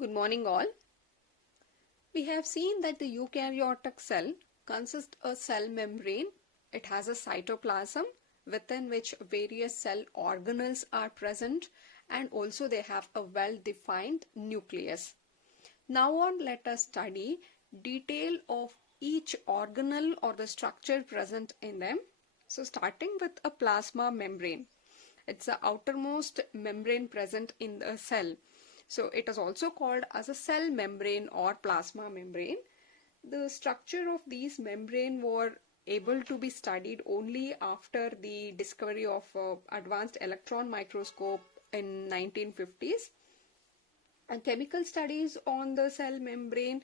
Good morning all. We have seen that the eukaryotic cell consists of a cell membrane. It has a cytoplasm within which various cell organelles are present, and also they have a well-defined nucleus. Now on, let us study detail of each organelle or the structure present in them. So starting with a plasma membrane. It's the outermost membrane present in the cell. So it is also called as a cell membrane or plasma membrane. The structure of these membrane were able to be studied only after the discovery of advanced electron microscope in 1950s. And chemical studies on the cell membrane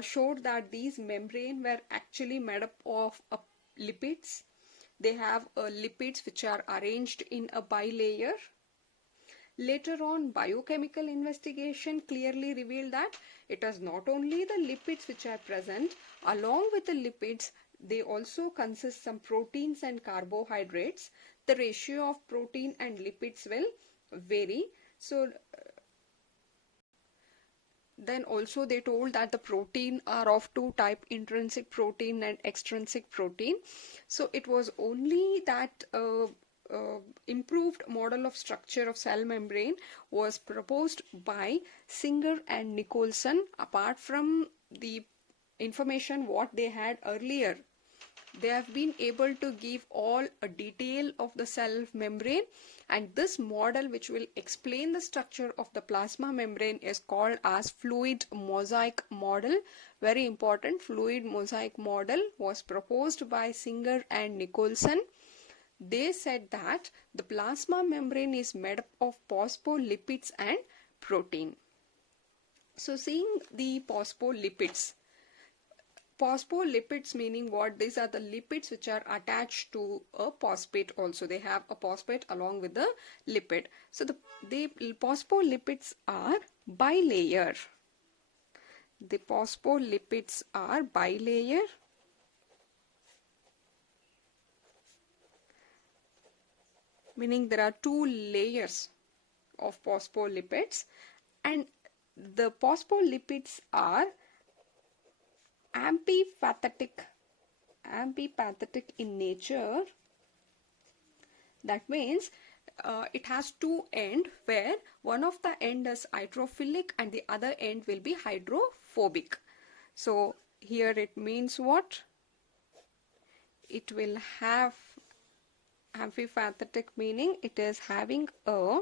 showed that these membrane were actually made up of lipids. They have lipids which are arranged in a bilayer. Later on, biochemical investigation clearly revealed that it is not only the lipids which are present, along with the lipids, they also consist some proteins and carbohydrates. The ratio of protein and lipids will vary. So, then also they told that the protein are of two types, intrinsic protein and extrinsic protein. So it was only that improved model of structure of cell membrane was proposed by Singer and Nicholson. Apart from the information what they had earlier, they have been able to give all a detail of the cell membrane, and this model which will explain the structure of the plasma membrane is called as fluid mosaic model. Very important, fluid mosaic model was proposed by Singer and Nicholson. They said that the plasma membrane is made up of phospholipids and protein. So seeing the phospholipids. Phospholipids meaning what? These are the lipids which are attached to a phosphate also. They have a phosphate along with the lipid. So the phospholipids are bilayer. The phospholipids are bilayer. Meaning there are two layers of phospholipids, and the phospholipids are amphipathic in nature. That means it has two ends where one of the end is hydrophilic and the other end will be hydrophobic. So here it means what? It will have amphipathic meaning it is having a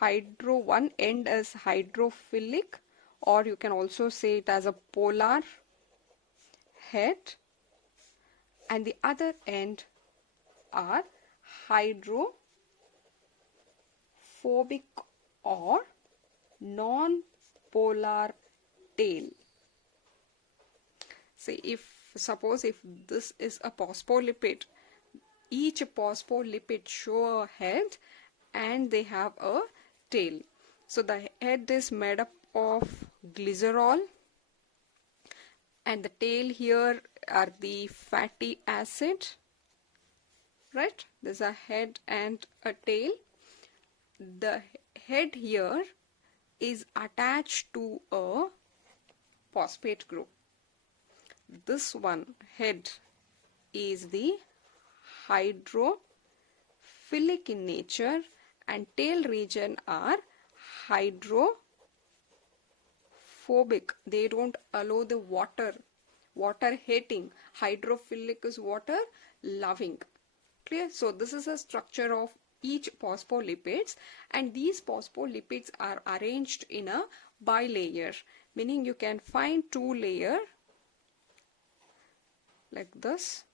one end is hydrophilic, or you can also say it as a polar head, and the other end are hydrophobic or non-polar tail. Say suppose if this is a phospholipid, each phospholipid show a head and they have a tail. So the head is made up of glycerol, and the tail here are the fatty acid, right? There's a head and a tail. The head here is attached to a phosphate group. This one head is the hydrophilic in nature, and tail region are hydrophobic. They don't allow the water hating. Hydrophilic is water loving. Clear? So this is a structure of each phospholipids, and these phospholipids are arranged in a bilayer, meaning you can find two layer like this.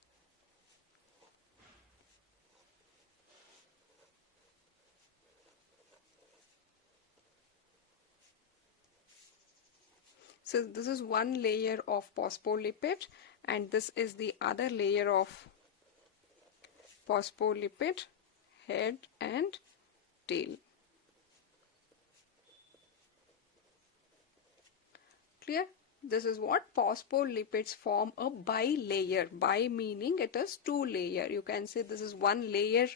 So this is one layer of phospholipid, and this is the other layer of phospholipid, head and tail. Clear? This is what phospholipids form a bilayer. Bi meaning it is two layer. You can say this is one layer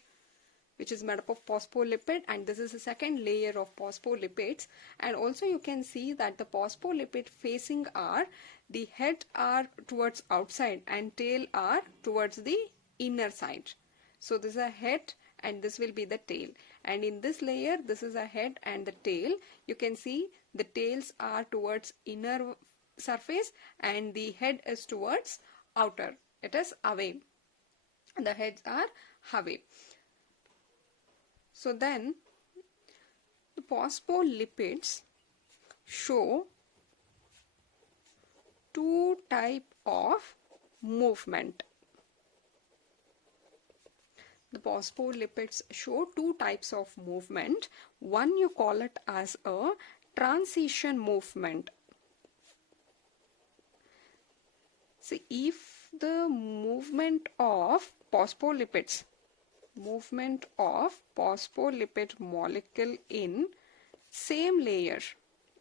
which is made up of phospholipid, and this is the second layer of phospholipids. And also you can see that the phospholipid facing are, the head are towards outside and tail are towards the inner side. So this is a head and this will be the tail, and in this layer this is a head and the tail. You can see the tails are towards inner surface and the head is towards outer, it is away, the heads are away. So then the phospholipids show two type of movement. The phospholipids show two types of movement. One you call it as a transition movement. See, if the movement of phospholipid molecule in same layer,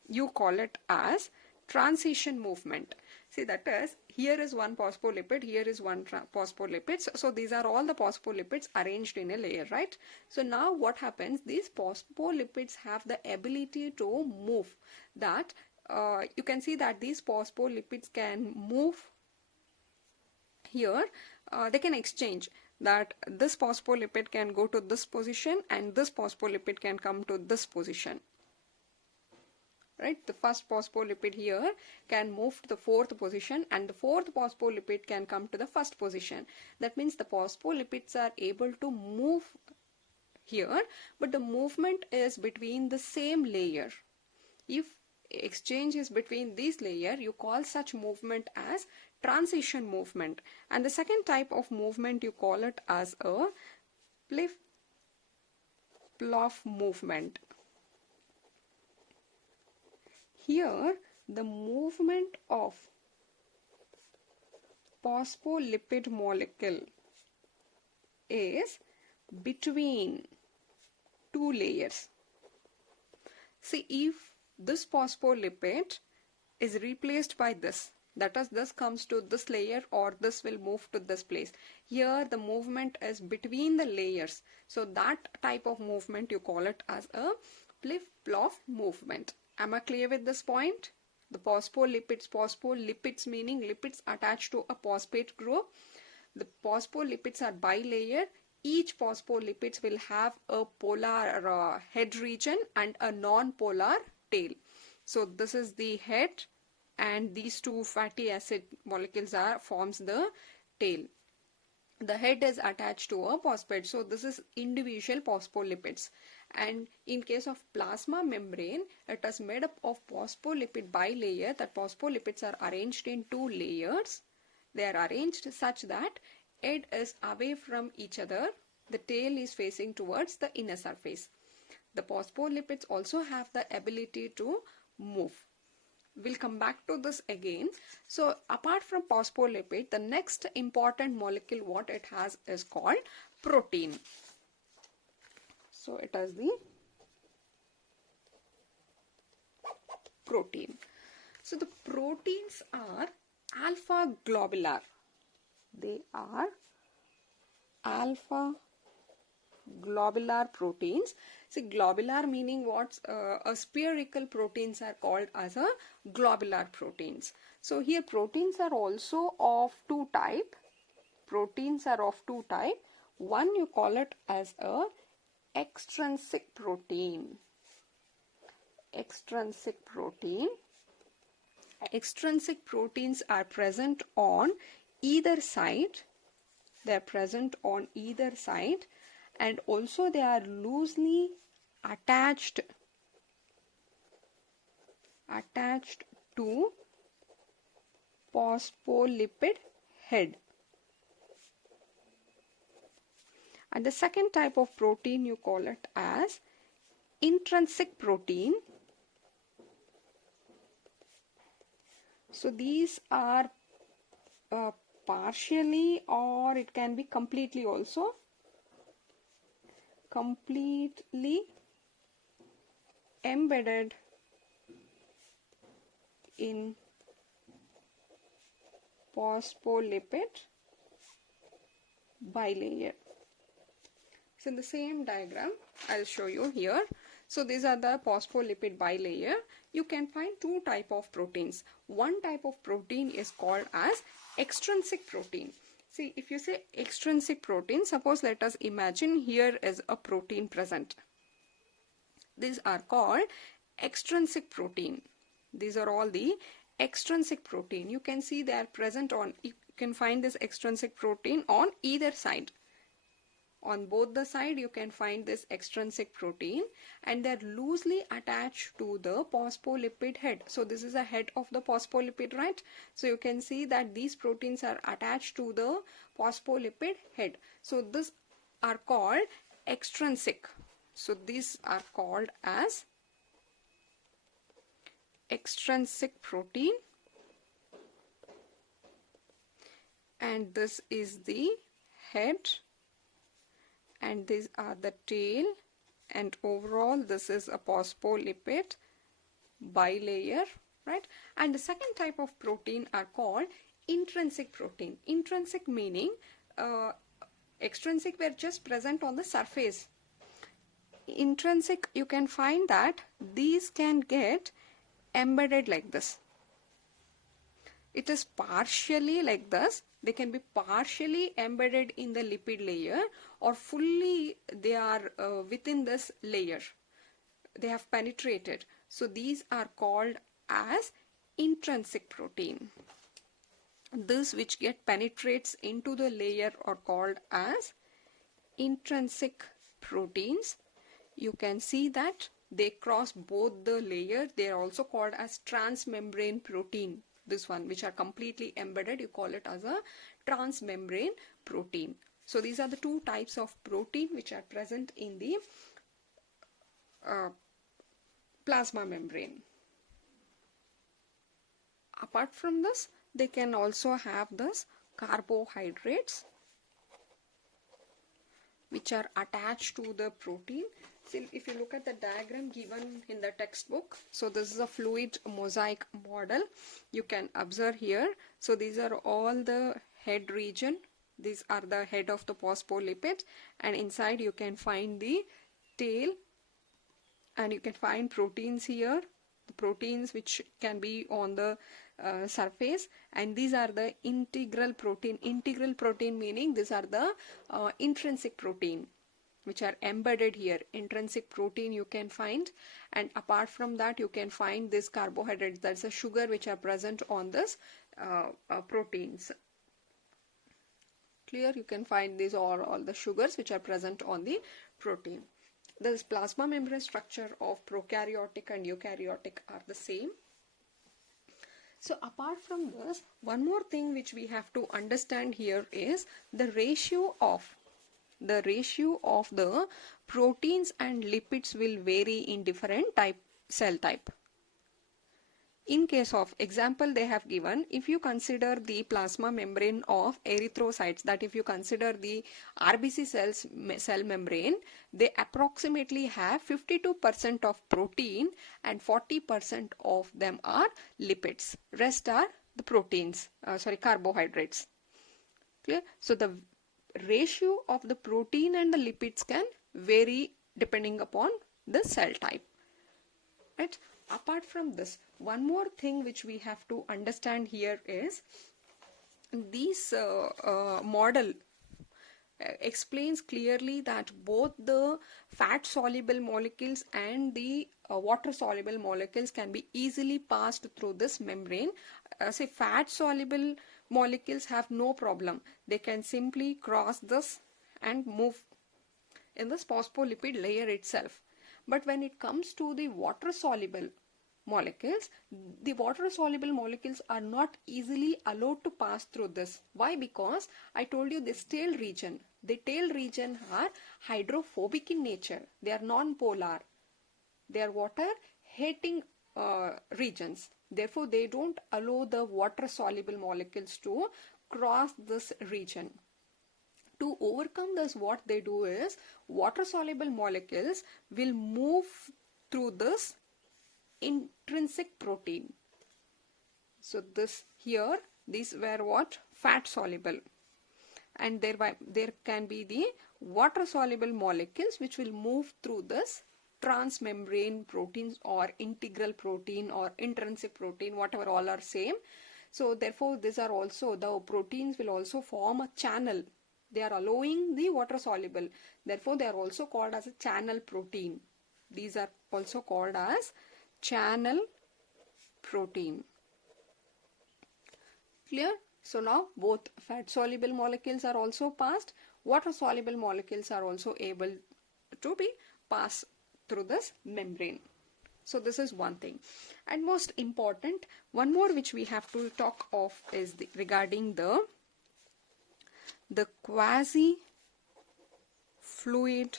you call it as transition movement. See, that is, here is one phospholipid, here is one phospholipid. So these are all the phospholipids arranged in a layer, right? So now what happens, these phospholipids have the ability to move. That you can see that these phospholipids can move here. They can exchange, that this phospholipid can go to this position and this phospholipid can come to this position. Right, the first phospholipid here can move to the fourth position and the fourth phospholipid can come to the first position. That means the phospholipids are able to move here, but the movement is between the same layer. If exchange is between this layer, you call such movement as transition movement. And the second type of movement you call it as a flip-flop movement. Here, the movement of phospholipid molecule is between two layers. See, if this phospholipid is replaced by this, that is, this comes to this layer or this will move to this place. Here, the movement is between the layers. So that type of movement you call it as a flip-flop movement. Am I clear with this point? The phospholipids meaning lipids attached to a phosphate group. The phospholipids are bilayer. Each phospholipids will have a polar head region and a non-polar tail. So this is the head and these two fatty acid molecules forms the tail. The head is attached to a phosphate. So this is individual phospholipids. And in case of plasma membrane, it is made up of phospholipid bilayer. That phospholipids are arranged in two layers. They are arranged such that head is away from each other. The tail is facing towards the inner surface. The phospholipids also have the ability to move. We'll come back to this again. So apart from phospholipid, the next important molecule what it has is called protein. So it has the protein. So the proteins are alpha globular. They are alpha globular proteins. See, globular meaning what? A spherical proteins are called as a globular proteins. So here proteins are also of two type. Proteins are of two type. One you call it as a extrinsic protein. Extrinsic protein. Extrinsic proteins are present on either side. They are present on either side, and also they are loosely attached to phospholipid head. And the second type of protein you call it as intrinsic protein. So these are partially, or it can be completely also, completely embedded in phospholipid bilayer. So in the same diagram, I'll show you here. So these are the phospholipid bilayer. You can find two type of proteins. One type of protein is called as extrinsic protein. See, if you say extrinsic protein, suppose let us imagine here is a protein present. These are called extrinsic protein. These are all the extrinsic protein. You can see they are present on, you can find this extrinsic protein on either side. On both the side you can find this extrinsic protein, and they are loosely attached to the phospholipid head. So this is a head of the phospholipid, right? So you can see that these proteins are attached to the phospholipid head. So these are called extrinsic. So these are called as extrinsic protein, and this is the head, and these are the tail, and overall this is a phospholipid bilayer, right? And the second type of protein are called intrinsic protein. Intrinsic meaning extrinsic were just present on the surface. Intrinsic, you can find that these can get embedded like this. It is partially like this. They can be partially embedded in the lipid layer, or fully they are within this layer. They have penetrated. So these are called as intrinsic protein. This which get penetrates into the layer are called as intrinsic proteins. You can see that they cross both the layer. They are also called as transmembrane protein. This one which are completely embedded, you call it as a transmembrane protein. So these are the two types of protein which are present in the plasma membrane. Apart from this, they can also have this carbohydrates which are attached to the protein. So if you look at the diagram given in the textbook, so this is a fluid mosaic model. You can observe here. So these are all the head region. These are the head of the phospholipid, and inside you can find the tail, and you can find proteins here, the proteins which can be on the surface, and these are the integral protein. Integral protein meaning these are the intrinsic protein which are embedded here. Intrinsic protein you can find, and apart from that you can find this carbohydrates, that's a sugar which are present on this proteins. Clear? You can find these are all the sugars which are present on the protein. This plasma membrane structure of prokaryotic and eukaryotic are the same. So apart from this, one more thing which we have to understand here is the ratio of the proteins and lipids will vary in different cell type. In case of example they have given, if you consider the plasma membrane of erythrocytes, that if you consider the RBC cells cell membrane, they approximately have 52% of protein and 40% of them are lipids. Rest are the proteins, carbohydrates. Clear? So the ratio of the protein and the lipids can vary depending upon the cell type. Right? Apart from this, one more thing which we have to understand here is this model explains clearly that both the fat soluble molecules and the water soluble molecules can be easily passed through this membrane. Say fat soluble molecules have no problem. They can simply cross this and move in this phospholipid layer itself. But when it comes to the water soluble molecules, the water soluble molecules are not easily allowed to pass through this. Why? Because I told you this tail region. The tail region are hydrophobic in nature. They are non-polar. They are water hating regions. Therefore, they don't allow the water soluble molecules to cross this region. To overcome this, what they do is water soluble molecules will move through this intrinsic protein. So this here, these were what? Fat soluble, and thereby there can be the water-soluble molecules which will move through this transmembrane proteins or integral protein or intrinsic protein, whatever, all are same. So therefore these are also, the proteins will also form a channel. They are allowing the water soluble. Therefore they are also called as a channel protein. These are also called as channel protein. Clear? So now both fat soluble molecules are also passed. Water soluble molecules are also able to be passed through this membrane. So this is one thing. And most important, one more which we have to talk of is regarding the quasi fluid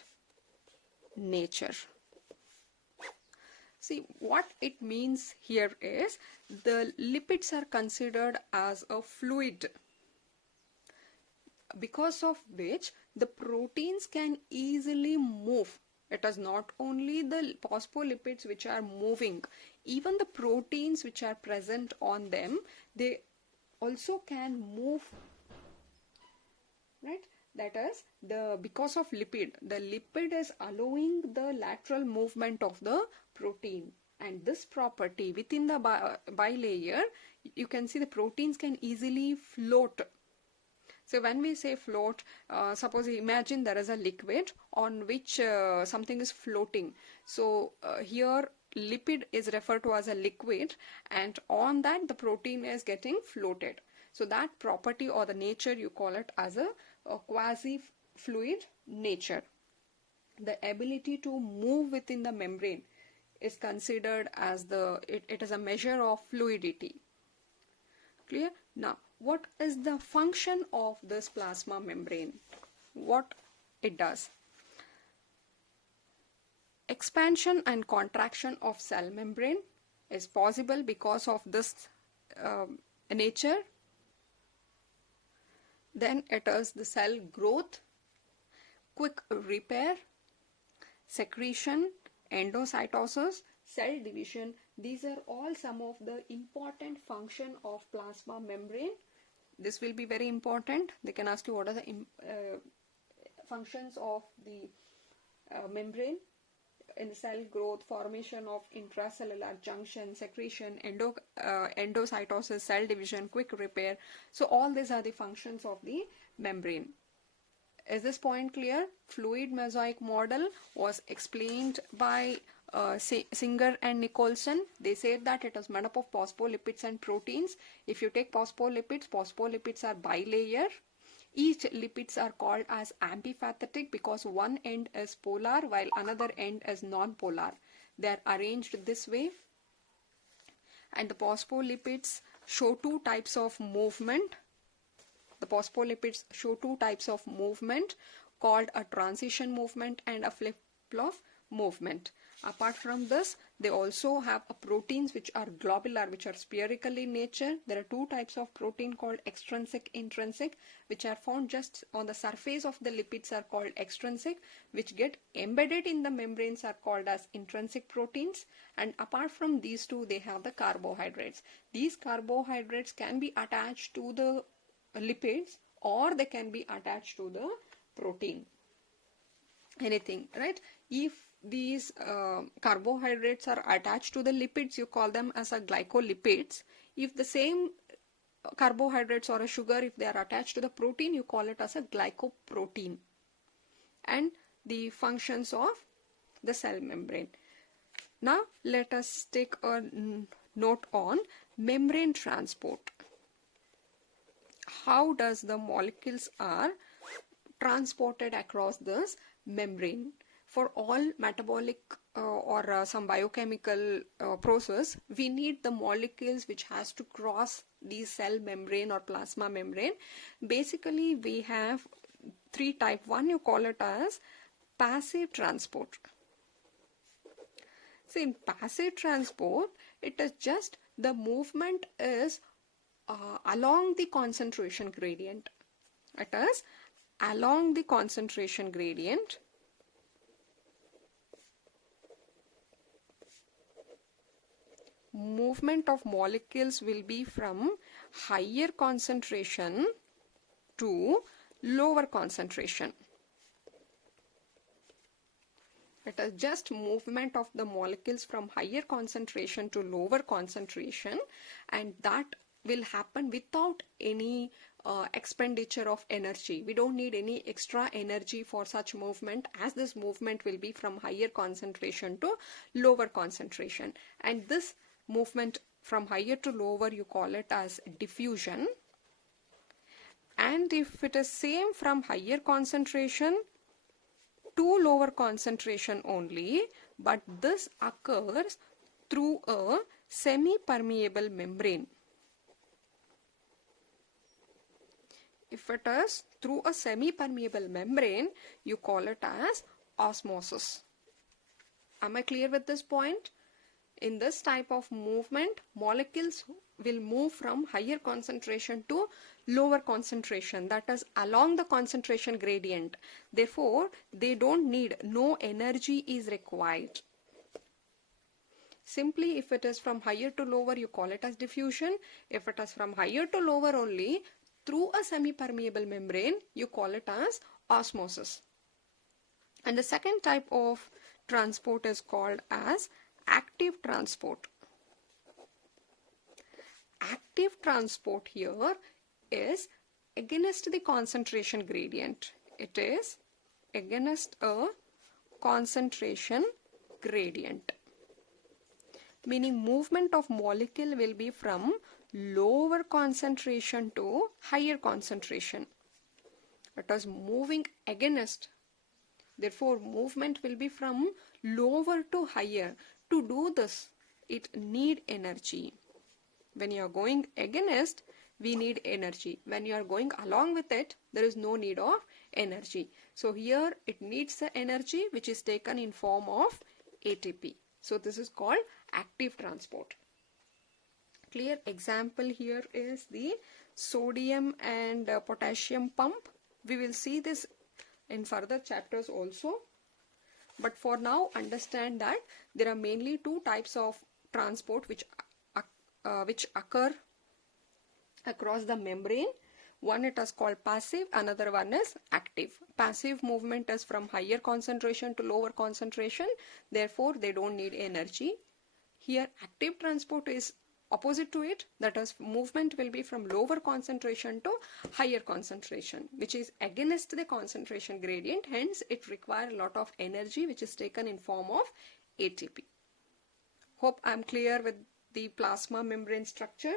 nature. See, what it means here is the lipids are considered as a fluid, because of which the proteins can easily move. It is not only the phospholipids which are moving, even the proteins which are present on them, they also can move, right? That is, because of lipid, the lipid is allowing the lateral movement of the protein, and this property within the bilayer, you can see the proteins can easily float. So when we say float, suppose imagine there is a liquid on which something is floating. So here lipid is referred to as a liquid, and on that the protein is getting floated. So that property or the nature, you call it as a quasi fluid nature. The ability to move within the membrane is considered as it is a measure of fluidity. Clear? Now, what is the function of this plasma membrane? What it does? Expansion and contraction of cell membrane is possible because of this nature. Then it is the cell growth, quick repair, secretion, endocytosis, cell division. These are all some of the important function of plasma membrane. This will be very important. They can ask you what are the functions of the membrane in cell growth, formation of intracellular junction, secretion, endocytosis, cell division, quick repair. So all these are the functions of the membrane. Is this point clear? Fluid mosaic model was explained by Singer and Nicholson. They said that it is made up of phospholipids and proteins. If you take phospholipids are bilayer. Each lipids are called as amphiphthetic because one end is polar while another end is non-polar. They are arranged this way. And the phospholipids show two types of movement. The phospholipids show two types of movement called a transition movement and a flip-flop movement. Apart from this, they also have proteins which are globular, which are spherical in nature. There are two types of protein called extrinsic, intrinsic, which are found just on the surface of the lipids are called extrinsic, which get embedded in the membranes are called as intrinsic proteins. And apart from these two, they have the carbohydrates. These carbohydrates can be attached to the lipids or they can be attached to the protein. Anything, right? If these carbohydrates are attached to the lipids, you call them as a glycolipids. If the same carbohydrates or a sugar, if they are attached to the protein, you call it as a glycoprotein. And the functions of the cell membrane. Now let us take a note on membrane transport. How does the molecules are transported across this membrane? For all metabolic or some biochemical process, we need the molecules which has to cross the cell membrane or plasma membrane. Basically, we have three types. One, you call it as passive transport. So in passive transport, it is just the movement is along the concentration gradient. It is along the concentration gradient. Movement of molecules will be from higher concentration to lower concentration. It is just movement of the molecules from higher concentration to lower concentration, and that will happen without any expenditure of energy. We don't need any extra energy for such movement, as this movement will be from higher concentration to lower concentration. And this movement from higher to lower, you call it as diffusion. And if it is same from higher concentration to lower concentration only, but this occurs through a semi-permeable membrane. If it is through a semi-permeable membrane, you call it as osmosis. Am I clear with this point? In this type of movement, molecules will move from higher concentration to lower concentration, that is along the concentration gradient. Therefore, they don't need, no energy is required. Simply, if it is from higher to lower, you call it as diffusion. If it is from higher to lower only, through a semi-permeable membrane, you call it as osmosis. And the second type of transport is called as active transport. Active transport here is against the concentration gradient. It is against a concentration gradient, meaning movement of molecule will be from lower concentration to higher concentration. It is moving against. Therefore, movement will be from lower to higher. To do this, it need energy. When you are going against, we need energy. When you are going along with it, there is no need of energy. So here it needs the energy which is taken in form of ATP. So this is called active transport. Clear example here is the sodium and potassium pump. We will see this in further chapters also. But for now, understand that there are mainly two types of transport which occur across the membrane. One it is called passive, another one is active. Passive movement is from higher concentration to lower concentration, therefore they don't need energy. Here active transport is opposite to it, that is movement will be from lower concentration to higher concentration, which is against the concentration gradient, hence it requires a lot of energy which is taken in form of ATP. Hope I am clear with the plasma membrane structure.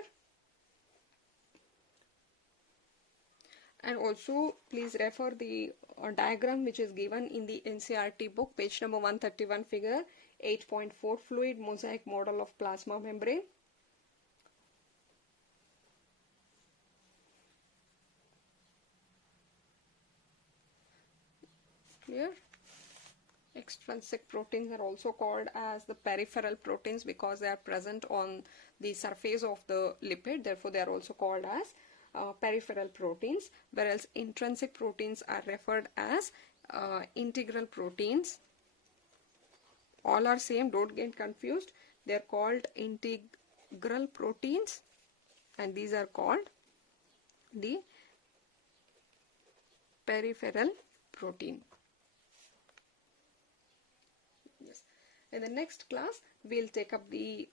And also please refer the diagram which is given in the NCERT book, page number 131, figure 8.4, fluid mosaic model of plasma membrane. Clear? Extrinsic proteins are also called as the peripheral proteins because they are present on the surface of the lipid, therefore they are also called as peripheral proteins, whereas intrinsic proteins are referred as integral proteins. All are same, don't get confused. They are called integral proteins and these are called the peripheral protein. Yes. In the next class, we'll take up the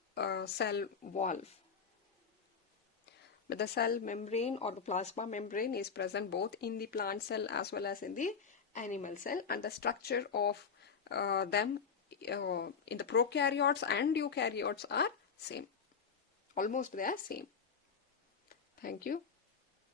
cell wall. But the cell membrane or the plasma membrane is present both in the plant cell as well as in the animal cell, and the structure of them in the prokaryotes and eukaryotes are same. Almost they are same. Thank you.